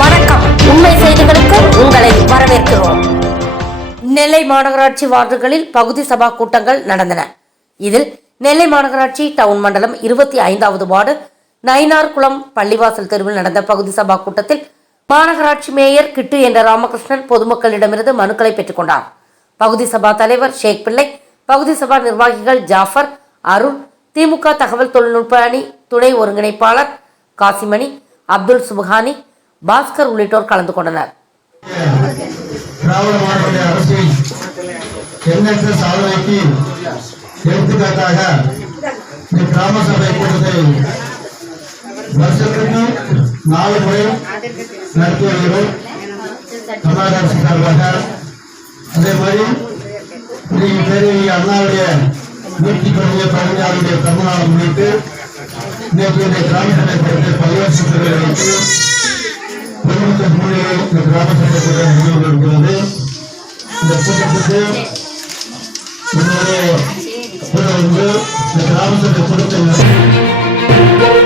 வணக்கம். உண்மை செய்திகளுக்கு உங்களை வரவேற்கிறோம். நெல்லை மாநகராட்சி வார்டுகளில் பகுதி சபா கூட்டங்கள் நடந்தன. இதில் நெல்லை மாநகராட்சி டவுன் மண்டலம் இருபத்தி ஐந்தாவது வார்டு நயினார்குளம் பள்ளிவாசல் தெருவில் நடந்த பகுதி சபா கூட்டத்தில் மாநகராட்சி மேயர் கிட்டு என்ற ராமகிருஷ்ணன் பொதுமக்களிடமிருந்து மனுக்களை பெற்றுக்கொண்டார் பகுதி சபா தலைவர் ஷேக் பிள்ளை பகுதி சபா நிர்வாகிகள் ஜாஃபர் அருண் திமுக தகவல் தொழில்நுட்ப அணி துணை ஒருங்கிணைப்பாளர் காசிமணி அப்துல் சுபஹானி பாஸ்கர் உள்ளிட்டோர் கலந்து கொண்டனர். திராவிட மாடலுடைய அரசின் எண்ணற்ற சாதனைக்கு எடுத்துக்காட்டாக இந்த கிராம சபை கூட்டத்தை வருஷத்துக்கு நாலு முறை நடத்தி வருகிறோம். தமிழக அரசு சார்பாக. அதே மாதிரி நீங்க பேரவை அண்ணாவுடைய நூற்றி பதினஞ்சு பதினஞ்சாளுடைய தமிழ்நாடு முன்னிட்டு நேற்று இந்த கிராம சபை கூட்டத்தை பல்வேறு சுற்றுகளை வைத்து பொதுமக்கள் முன்னிலையில் இந்த கிராம சபை கூட்டம் நிகழ்வு